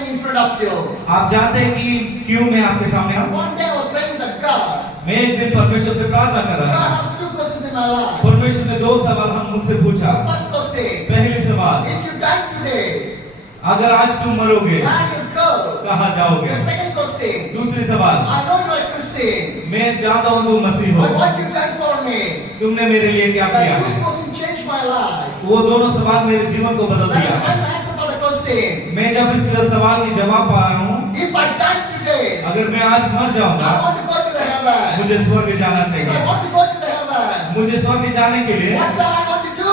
standing in front of you. आप जानते हैं कि क्यों मैं आपके सामने हूँ? One day I was praying with God. मैं एक दिन परमेश्वर से प्रार्थना कर रहा God था। asked 2 questions in my life. परमेश्वर ने 2 सवाल हम मुझसे पूछा। The first question, पहली सवाल, if you die today, अगर आज तुम मरोगे where will you go? कहाँ जाओगे? The second question, दूसरी सवाल, I know you are a Christian, मैं जानता हूँ तुम मसीह हो, but what you done for me? तुमने मेरे लिए क्या किया That है? 2 questions changed my life. वो दोनों सवाल मेरे जीवन को बदल When दिया I है। find the answer for the question, मैं जब इस सवाल की जवाब पा रहा हूँ, if I die today, अगर मैं आज मर जाऊंगा, I want to go to the heaven. मुझे स्वर्ग जाना If I चाहिए। want to go to the heaven, मुझे स्वर्ग जाने के लिए what shall I want to do?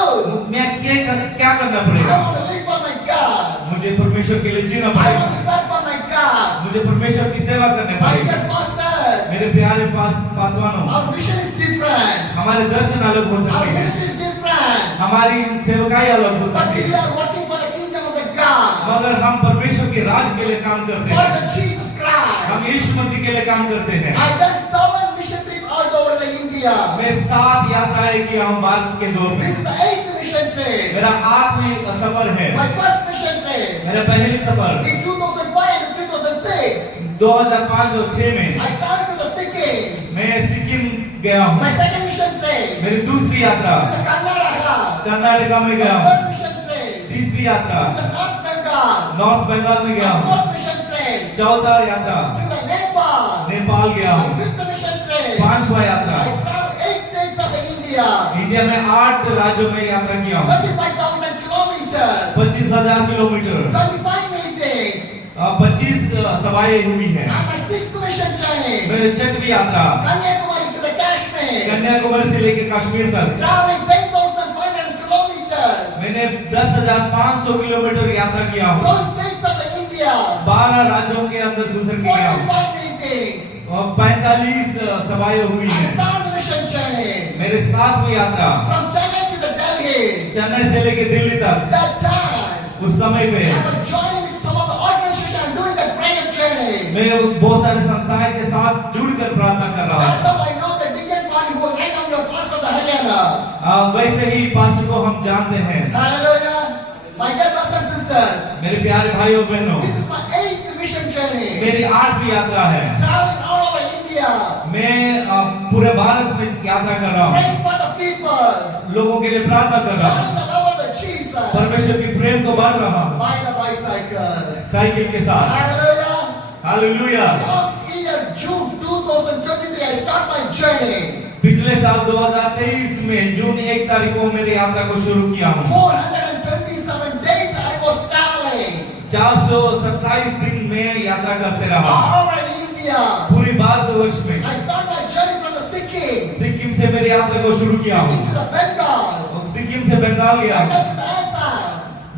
मैं क्या करना I पड़ेगा? want to live for my God. मुझे परमेश्वर के लिए जीना I want पड़ेगा। to serve for my God. मुझे परमेश्वर की सेवा करने My पड़ेगी। dear pastors, मेरे प्यारे पासवानों, our mission is different. हमारे दर्शन अलग हो Our सकते हैं, mission is different. हमारी सेवकाई अलग हो But सकती we है, are working for the kingdom of the God. मगर हम परमेश्वर के राज के लिए काम करते For हैं। the Jesus Christ. हम यीशु मसीह के लिए काम करते हैं। I've done 7 mission trips all over the India. मैं 7 यात्राएं किया हूँ भारत के दौर में। This is the 8th mission trip. मेरा 8वीं सफर है। My first mission trip. मेरा पहली सफर In 2005 and 2006, 2005 और 6 में I traveled to the Sikkim. मैं सिक्किम गया हूँ। My second mission trip. मेरी दूसरी यात्रा To the Karnataka. कर्नाटका में My गया हूँ। third mission trip. तीसरी यात्रा To the North Bengal. North Bengal में गया My हूँ। fourth mission trip. चौथा यात्रा To the Nepal. नेपाल गया My हूँ। fifth mission trip. 5वां यात्रा I traveled 8 states of the India. India में 8 राज्यों में यात्रा किया हूँ। 35,000 kilometers. 25,000 kilometre, 25 meetings. 25 सवाएं हुई हैं। And my sixth mission journey. मेरी 6वीं यात्रा Kanyakumari to the Kashmir. Kanyakumari से लेकर कश्मीर तक Traveling 10,500 kilometers. मैंने 10,500 किलोमीटर यात्रा किया हूँ। 12 states of the India. 12 राज्यों के अंदर गुजर के गया हूँ। 45 meetings. और 45 सवाएं हुई And हैं। seventh mission journey. मेरे 7वीं यात्रा From Chennai to the Delhi. Chennai से लेकर दिल्ली तक, That time, उस समय पे I was joining with some of the organizations and doing the prayer training. मैं बहुत सारे संस्थाएं के साथ जुड़कर प्रार्थना कर रहा That's हूँ। how I know the Indian party was right on your pastor of the Haryana. वैसे ही पास्टर को हम जानते हैं। Hallelujah. My dear brothers and sisters, मेरे प्यारे भाइयों बहनों, this is my 8th mission journey. मेरी 8वीं यात्रा है। Traveling all over India, मैं पूरे भारत में यात्रा कर रहा हूँ, praying for the people, लोगों के लिए प्रार्थना कर रहा हूँ, showing the love of the Jesus परमेश्वर की प्रेम को बांट रहा हूँ by the bicycle. साइकिल के साथ। Hallelujah. Hallelujah. Last year, June 2023, I start my journey. पिछले साल 2023 में जून 1 तारीख को मेरी यात्रा को शुरू किया हूँ। 427 days I was traveling 427 दिन में यात्रा करते रहा all over India. पूरी भारतवर्ष में। I start my journey from the Sikkim, Sikkim से मेरी यात्रा को शुरू किया हूँ। to the Bengal, और सिक्किम से बंगाल गया, Bengal to the Assam,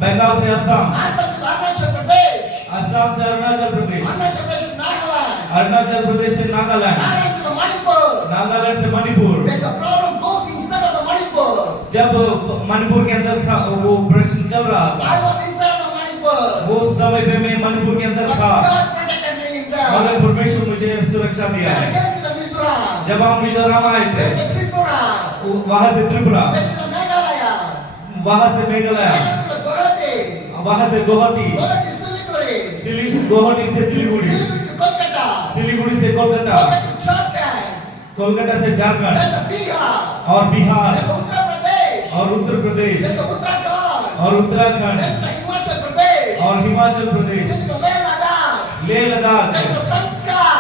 Bengal से Assam, Assam to the Arunachal Pradesh, Assam से Arunachal Pradesh, Arunachal Pradesh to Nagaland, Arunachal Pradesh से Nagaland, Nagaland to the Manipur. Nagaland से Manipur. When the problem goes inside of the Manipur, जब मणिपुर के अंदर वो प्रश्न चल रहा I था, was inside of the Manipur. वो समय पे मैं मणिपुर के अंदर But था, God protected me in there. मगर परमेश्वर मुझे सुरक्षा दिया When I है। came to the Mizoram, जब हम मिजोरम आए थे, then the Tripura, वहां से Tripura, then to the Meghalaya, वहां से Meghalaya, then to the Guwahati, वहां से Guwahati, Guwahati to Siliguri, Guwahati से Siliguri, Siliguri to Kolkata, Siliguri से Kolkata, Kolkata to Jharkhand, Kolkata से झारखंड then to Bihar, और Bihar then to Uttar Pradesh, और Uttar Pradesh then to Uttarakhand, और Uttarakhand then to the Himachal Pradesh, और Himachal Pradesh, then to the Leh Ladakh, Leh then Ladakh to the Sanskar,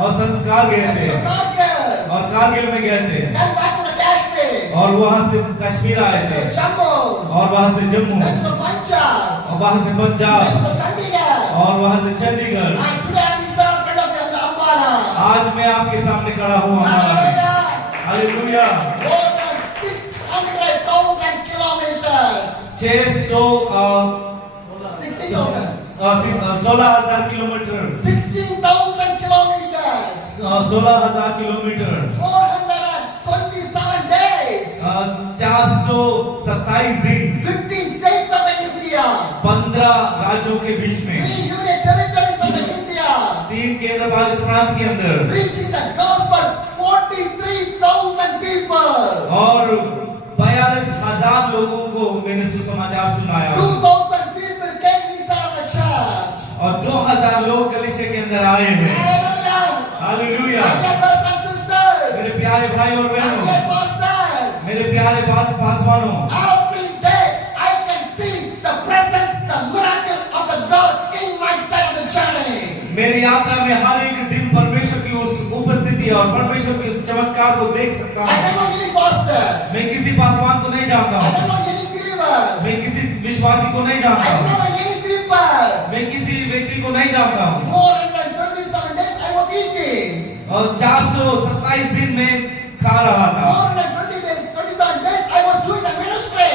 और संस्कार गए then थे to the Kargil, और कारगिल में गए थे then back to the Kashmir, और वहां से कश्मीर आए then थे to the Jammu, और वहां से Jammu then to the Punjab, और वहां से then Punjab to the Chandigarh. और वहां से Chandigarh. And today I'm in front of the Ambala. आज मैं आपके सामने खड़ा हूँ। Hallelujah. Hallelujah. More than 600,000 kilometers. 16,000. 16,000 kilometre, 16,000 kilometers. 16,000 kilometre, 427 days. 427 दिन, 15 states of the India. 15 राज्यों के बीच में, 3 union territories of the India. 3 केंद्र पालित प्रांत के अंदर Reaching the gospel 43,000 people. और 42,000 लोगों को मैंने सुसमाचार सुनाया 2,000 people came inside of the church. और 2000 लोग कलीसिया के अंदर आए हैं। Hallelujah. Hallelujah. My dear brothers and sisters. मेरे प्यारे भाई और My बहनों, dear pastors. मेरे प्यारे पासवानों, Every day I can see the presence, the miracle of the God in my side of the journey. मेरी यात्रा में हर एक दिन परमेश्वर की उस उपस्थिति और परमेश्वर के उस चमत्कार को देख सकता I हूँ। don't know any pastor. मैं किसी पासवान को नहीं जानता I हूँ, don't know any believer. मैं किसी विश्वासी को नहीं जानता I don't हूँ, know any people. मैं किसी व्यक्ति को नहीं जानता हूँ। 427 days I was eating. और 427 दिन में खा रहा था। 427 days I was doing the ministry.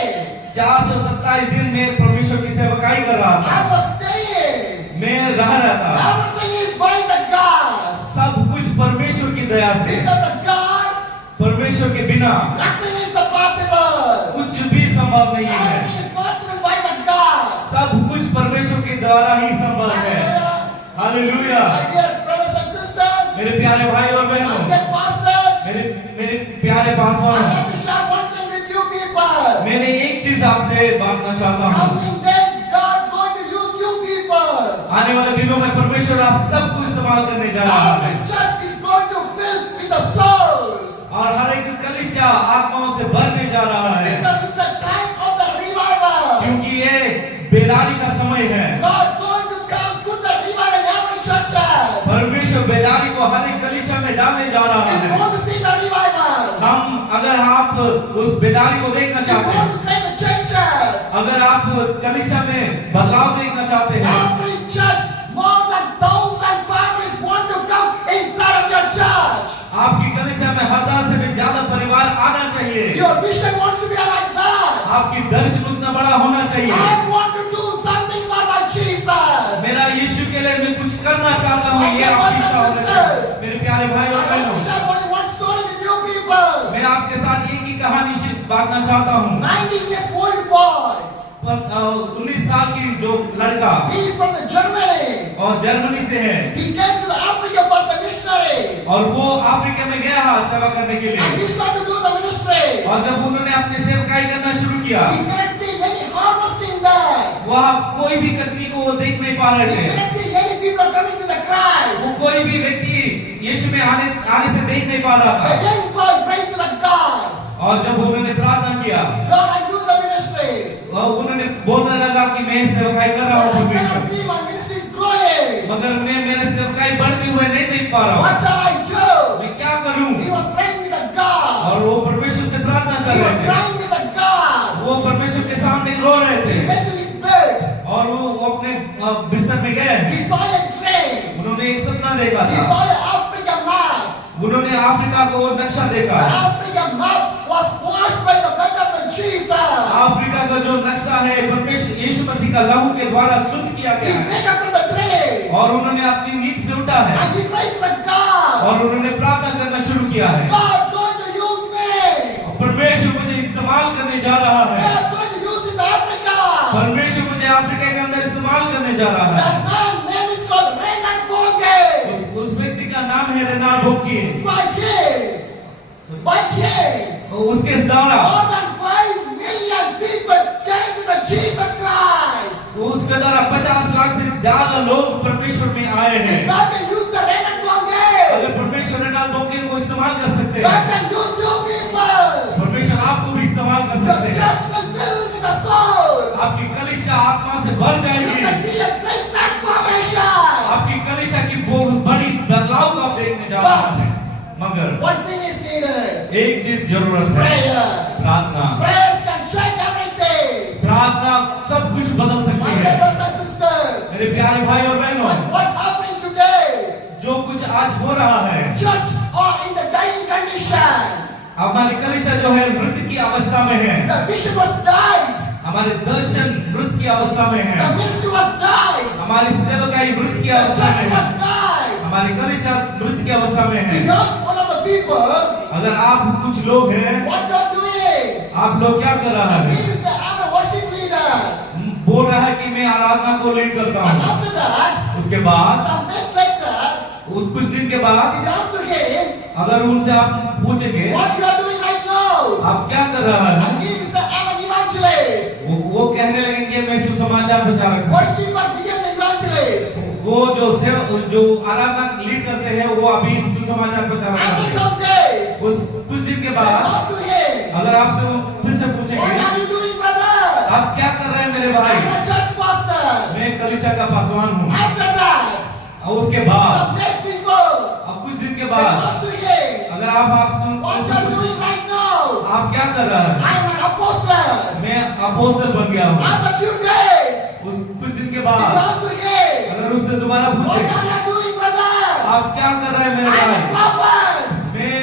427 दिन में परमेश्वर की सेवकाई कर रहा था। I was staying. मैं रह रहा था। Everything is by the God. सब कुछ परमेश्वर की दया से, Without the God, परमेश्वर के बिना nothing is possible. कुछ भी संभव नहीं है। Everything is possible by the God. सब कुछ परमेश्वर के द्वारा ही संभव है। Hallelujah. Hallelujah. My dear brothers and sisters, मेरे प्यारे भाई और my बहनों, dear pastors, मेरे प्यारे I Paswan, have to share one thing with you people. मैंने एक चीज आपसे बांटना चाहता हूँ। Coming days, God going to use you people. आने वाले दिनों में परमेश्वर आप सबको इस्तेमाल करने जा रहा है Every church is going to fill with the souls. और हर एक कलीसिया आत्माओं से भरने जा रहा है, Because it's the time of the revival. क्योंकि ये बेदारी का समय है। God going to come to the revival in every churches. परमेश्वर बेदारी को हर एक कलीसिया में डालने जा रहा If you है। want to see the revival, अगर आप उस बेदारी को देखना if you चाहते want हैं, to see the changes, अगर आप कलीसिया में बदलाव देखना चाहते हैं, every church, more than 1,000 families want to come inside of your church. आपकी कलीसिया में 1000 से भी ज्यादा परिवार आना चाहिए। Your vision wants to be like that. आपकी दर्शन उतना बड़ा होना चाहिए। I want to do something for my Jesus. मेरा यीशु के लिए मैं कुछ करना चाहता हूँ, ये आपकी इच्छा होनी चाहिए। मेरे प्यारे भाई I और want to बहनों, share only one story with you people. मैं आपके साथ एक ही कहानी से बांटना चाहता हूँ। 19 years old boy. 19 साल की जो लड़का He is from the Germany. और जर्मनी से है He came to Africa for the missionary. और वो अफ्रीका में गया सेवा करने के And लिए। he started to do the ministry. और जब उन्होंने अपनी सेवकाई करना शुरू किया, He couldn't see any harvesting there. वहाँ कोई भी कटनी को वो देख नहीं पा He रहे थे। couldn't see any people coming to the Christ. वो कोई भी व्यक्ति यीशु में आने से देख नहीं पा रहा The था। young boy prayed to the God. और जब उन्होंने प्रार्थना किया, God, I do the ministry. और उन्होंने बोलने लगा कि मैं सेवकाई कर रहा हूँ But I परमेश्वर, cannot see my ministry is growing. मगर मैं मेरे सेवकाई बढ़ते हुए नहीं देख पा रहा What हूँ। shall I do? मैं क्या करूँ? He was praying with the God. और वो परमेश्वर से प्रार्थना He कर was रहे थे। crying with the God. वो परमेश्वर के सामने रो रहे He थे went to his bed. और वो अपने बिस्तर में गए। He saw a train. उन्होंने एक सपना देखा He था। saw an African map. उन्होंने अफ्रीका को नक्शा देखा। The African map was washed by the blood of the Jesus. Africa का जो नक्शा है परमेश्वर यीशु मसीह का लहू के द्वारा शुद्ध किया He गया है। woke up from the grave. और उन्होंने अपनी नींद से उठा है And he prayed to the God. और उन्होंने प्रार्थना करना शुरू किया है। God going to use me. परमेश्वर मुझे इस्तेमाल करने जा रहा है। God going to use in Africa. परमेश्वर मुझे अफ्रीका के अंदर इस्तेमाल करने जा रहा है। That man name is called Reinhard Bonke. उस व्यक्ति का नाम है रेनाल्ड बोकी। By him. उसके द्वारा More than 5 million people came to the Jesus Christ. उसके द्वारा 50 लाख से ज्यादा लोग परमेश्वर में आए हैं। God can use the Reinhard Bonke. अगर परमेश्वर रेनाल्ड बोकी को इस्तेमाल कर सकते God हैं, can use you people. परमेश्वर आपको भी इस्तेमाल कर The सकते हैं। church will fill with the soul. आपकी कलीसिया आत्मा से भर You जाएगी। can see a great transformation. आपकी कलीसिया की बहुत बड़ी बदलाव को आप देखने जा रहे हैं। मगर One thing is needed. एक चीज जरूरत है, Prayer. प्रार्थना। Prayers can shake everything. प्रार्थना सब कुछ बदल सकती My है। brothers and sisters. मेरे प्यारे भाई और बहनों, But what happening today? जो कुछ आज हो रहा है, Church are in the dying condition. हमारी कलीसिया जो है मृत्यु की अवस्था में है। The bishop was died. हमारे दर्शन मृत्यु की अवस्था में है। The ministry was died. हमारी सेवकाई मृत्यु की The अवस्था में church है। was died. हमारी कलीसिया मृत्यु की अवस्था में है। If you ask one of the people, अगर आप कुछ लोग हैं, what you're doing? आप लोग क्या कर रहा He है? will say, I'm a worship leader. बोल रहा है कि मैं आराधना को लीड करता And हूँ। after that, उसके बाद some days later, उस कुछ दिन के बाद if you ask to him, अगर उनसे आप पूछेंगे what you are doing right now? आप क्या कर रहा है, And he will say, I'm an evangelist. वो कहने लगेंगे मैं सुसमाचार प्रचारक हूँ। Worshipper became an evangelist. वो जो आराधना लीड करते हैं वो अभी सुसमाचार प्रचार कर After रहे हैं। some days, उस कुछ दिन के I बाद asked to him, अगर आपसे वो फिर से what पूछेंगे are you doing, brother? आप क्या कर रहे हैं मेरे भाई? I'm a church pastor. मैं कलीसिया का पासवान हूँ। After that, और उसके बाद some days before, अब कुछ दिन के I बाद asked to him, अगर आप सुन what are you doing right now? आप क्या कर रहे हैं? I'm an apostle. मैं अपोस्तल बन गया हूँ। After a few days, उस कुछ दिन के I बाद asked to him, अगर उससे दोबारा what पूछे are you doing, brother? आप क्या कर रहे हैं मेरे I'm a भाई? prophet. मैं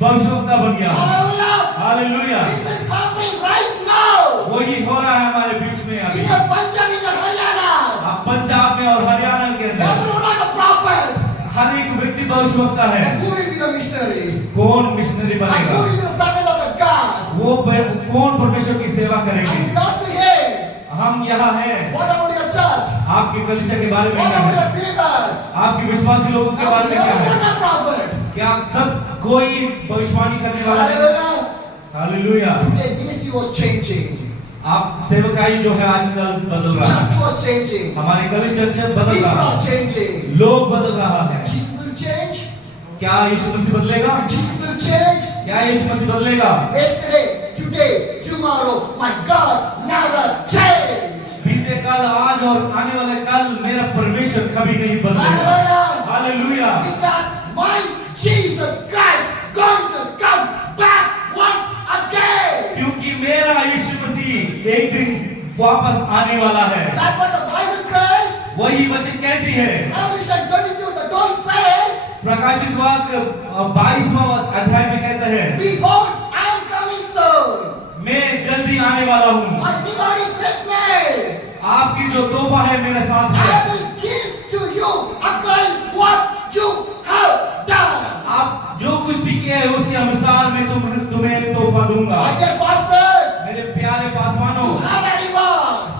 भविष्यवक्ता बन गया हूँ। Hallelujah. Hallelujah. This is happening right now. वही हो रहा है हमारे बीच में अभी। In your Punjab, in your Haryana. आप पंजाब में और हरियाणा के अंदर Everyone is a prophet. हर एक व्यक्ति भविष्यवक्ता है। Who will be the missionary? कौन मिशनरी And who बनेगा? will be the servant of the God? वो कौन परमेश्वर की सेवा And करेंगे? we asked to him, हम यहाँ हैं। what about your church? आपकी कलीसिया के बारे में What क्या about है? your believers? आपकी विश्वासी लोगों के बारे And में क्या है? everyone a prophet. क्या सब कोई भविष्यवाणी करने वाला है? Hallelujah. Hallelujah. Today ministry was changing. आप सेवकाई जो है आजकल बदल रहा है। Church was changing. हमारे कलीसिया बदल People रहा are है। changing. लोग बदल रहा है। Jesus will change. क्या यीशु मसीह बदलेगा? Jesus will change. क्या यीशु मसीह बदलेगा? Yesterday, today, tomorrow, my God never changed. बीते कल, आज और आने वाले कल मेरा परमेश्वर कभी नहीं बदलेगा। Hallelujah. Hallelujah. Because my Jesus Christ going to come back once again. क्योंकि मेरा यीशु मसीह एक दिन वापस आने वाला है। That's what the Bible says. वही वचन कहती है। Revelation 22, the Lord says, प्रकाशित वाक्य 22वां अध्याय में कहता है, behold, I am coming soon. मैं जल्दी आने वाला हूँ। My reward is with me. आपकी जो तोहफा है मेरे साथ है। I will give to you according what you have done. आप जो कुछ भी किए हैं उसके अनुसार मैं तुम्हें तोहफा दूंगा। My dear pastors, मेरे प्यारे पासवानों, you have a reward.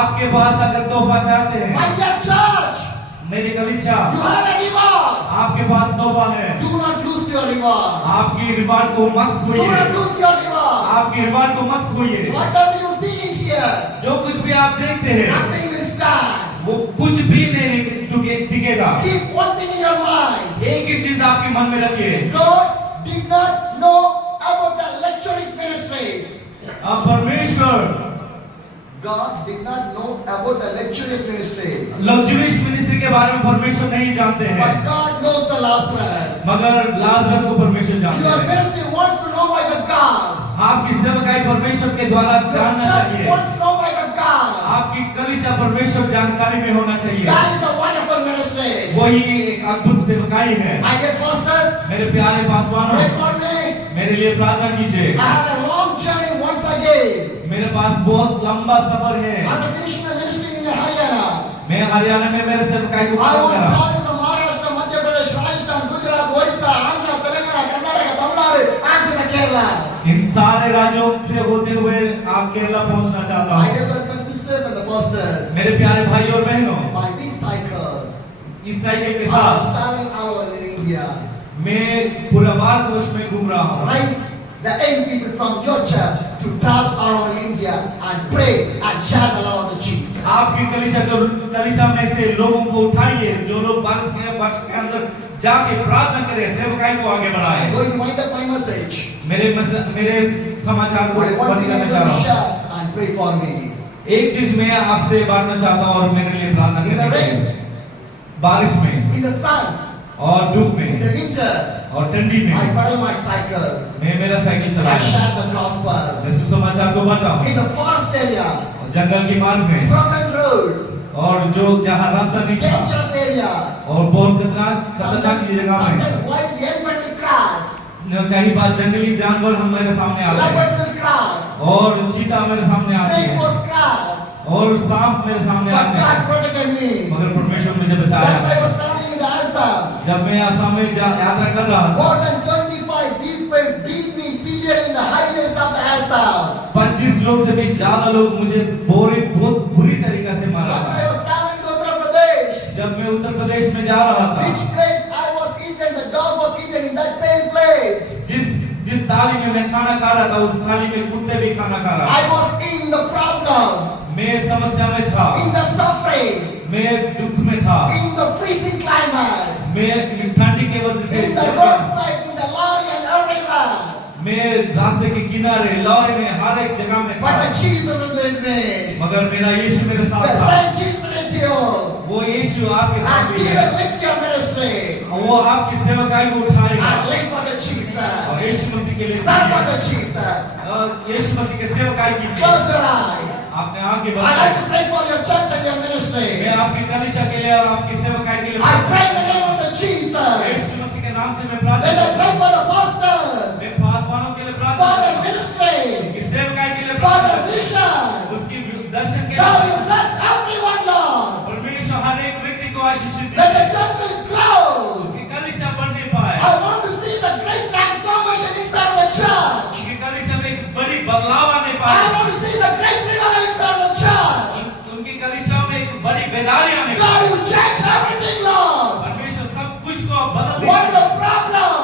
आपके पास अगर तोहफा चाहते हैं, My dear church, मेरे कलीसिया, you have a reward. आपके पास तोहफा है। Do not lose your reward. आपकी रिवार्ड को मत Do खोइए। not lose your reward. आपकी रिवार्ड को मत खोइए। Whatever you see in here, जो कुछ भी आप देखते हैं nothing will stand. वो कुछ भी नहीं टिकेगा। Keep one thing in your mind. एक ही चीज आपके मन में रखिए। God did not know about the lecturist ministries. परमेश्वर God did not know about the lecturist ministry. Luxurious ministry के बारे में परमेश्वर नहीं जानते हैं, But God knows the Lazarus. मगर लाजरस को परमेश्वर जानते Your हैं। ministry wants to know by the God. आपकी सेवकाई परमेश्वर के द्वारा The जानना church चाहिए। wants to know by the God. आपकी कलीसिया परमेश्वर जानकारी में होना चाहिए। That is a wonderful ministry. वही एक अद्भुत सेवकाई है। My dear pastors, मेरे प्यारे पासवानों, pray for me. मेरे लिए प्रार्थना कीजिए। I have a long journey once again. मेरे पास बहुत लंबा सफर है। I'm finishing the ministry in Haryana. मैं हरियाणा में मेरे सेवकाई को I खत्म want कर to रहा हूं। travel to Maharashtra, Madhya Pradesh, Rajasthan, Gujarat, Orissa, Andhra, Telangana, Karnataka, Tamil Nadu, and to the Kerala. इन सारे राज्यों से होते हुए आप केरला पहुंचना चाहता My हूँ। dear brothers and sisters and the pastors, मेरे प्यारे भाई और बहनों, by this cycle, इस साइकिल के I was साथ traveling all over India. मैं पूरा भारतवर्ष में घूम रहा हूँ। Raise the young people from your church to travel around India and pray and share the love of the Jesus. आपकी कलीसिया में से लोगों को उठाइए, जो लोग भारत के वर्ष के अंदर जाके प्रार्थना करें, सेवकाई को आगे I'm बढ़ाएं। going to wind up my message. मेरे समाचार को Only one बंद thing I करना want चाह to रहा हूँ। share and pray for me. एक चीज मैं आपसे बांटना चाहता हूँ और मेरे लिए प्रार्थना In the करनी rain, चाहिए। बारिश में in the sun, और धूप in में the winter, और ठंडी I में pedal my cycle. मैं मेरा साइकिल I चलाया। share the gospel. मैं सुसमाचार को बांटा। In the forest area, जंगल की मार्ग में broken roads, और जो जहाँ रास्ता नहीं था dangerous area. और बहुत खतरनाक जगह में Sometimes wild the elephant will cross, कई बार जंगली जानवर हमारे सामने आते हैं leopards will cross, और चीता मेरे सामने आते snakes हैं will cross. और सांप मेरे सामने But आते God हैं, protected me. मगर परमेश्वर मुझे Once बचाया। I was traveling in the Assam, जब मैं असम में यात्रा कर रहा था, more than 25 people beat me severely in the highways of the Assam. 25 लोग से भी ज्यादा लोग मुझे बहुत बुरी तरीके से मारा Once I था। was traveling to Uttar Pradesh, जब मैं उत्तर प्रदेश में जा रहा था, which plate I was eaten, the dog was eaten in that same plate. जिस थाली में मैं खाना खा रहा था उस थाली में कुत्ते भी खाना खा रहा I was in the problem, मैं समस्या में था, in the suffering. मैं दुख में में था, in the freezing climate, मैं ठंडी के वजह से in the जल गया। roadside, in the lorry and everywhere. मैं रास्ते के किनारे लॉरी में हर एक जगह में But था, when Jesus is with me, मगर मेरा यीशु मेरे साथ the था। same Jesus with you, वो यीशु आपके साथ and भी he है, will lift your ministry, वो आपकी सेवकाई को उठाएगा and live for the Jesus, और यीशु मसीह के लिए serve for जिए। the Jesus. यीशु मसीह के सेवकाई कीजिए। Close your eyes. आपने आंखें I बंद like कर। to pray for your church and your ministry. मैं आपकी कलीसिया के लिए और आपकी सेवकाई के लिए I pray in the name of the Jesus. यीशु मसीह के नाम से मैं Then प्रार्थना I pray करता for the pastors, हूं। मैं पासवानों के लिए for प्रार्थना the करता हूं, ministry, कि सेवकाई के लिए for प्रार्थना the करता हूं, vision. उसकी दर्शन के God, लिए you bless everyone, Lord. परमेश्वर हर एक व्यक्ति को आशीषित Let they the church will grow. कि कलीसिया बढ़ने पाए, I want to see the great transformation inside the church. कि कलीसिया में एक बड़ी बदलाव आने I पाए, want to see the great revival inside the church. उनकी कलीसिया में एक बड़ी बेदारी आने God, पाए। you change everything, Lord. परमेश्वर सब कुछ को बदल What is they, the problem?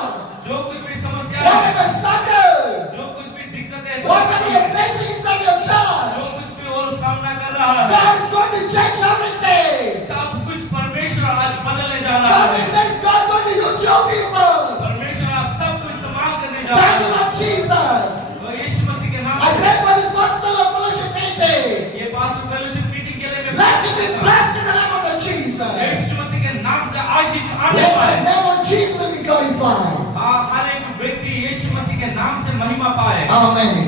जो कुछ भी समस्या What है, is the struggle? जो कुछ भी दिक्कतें, What are you facing inside your जो church? कुछ भी और सामना कर रहा है, God is going to change everything. सब कुछ परमेश्वर आज बदलने जा रहा God है। will make God going to use your people. परमेश्वर आप सबको इस्तेमाल करने जा Thank रहा you, है। Lord Jesus. तो यीशु मसीह के नाम I pray से for this pastoral fellowship meeting. ये पास्टर फेलोशिप मीटिंग के लिए मैं Let it be प्रार्थना करता blessed in the name of the Jesus. हूं। यीशु मसीह के नाम से आशीष आने Let पाए। the name of Jesus will be glorified. हर एक व्यक्ति यीशु मसीह के नाम से महिमा पाए। Amen.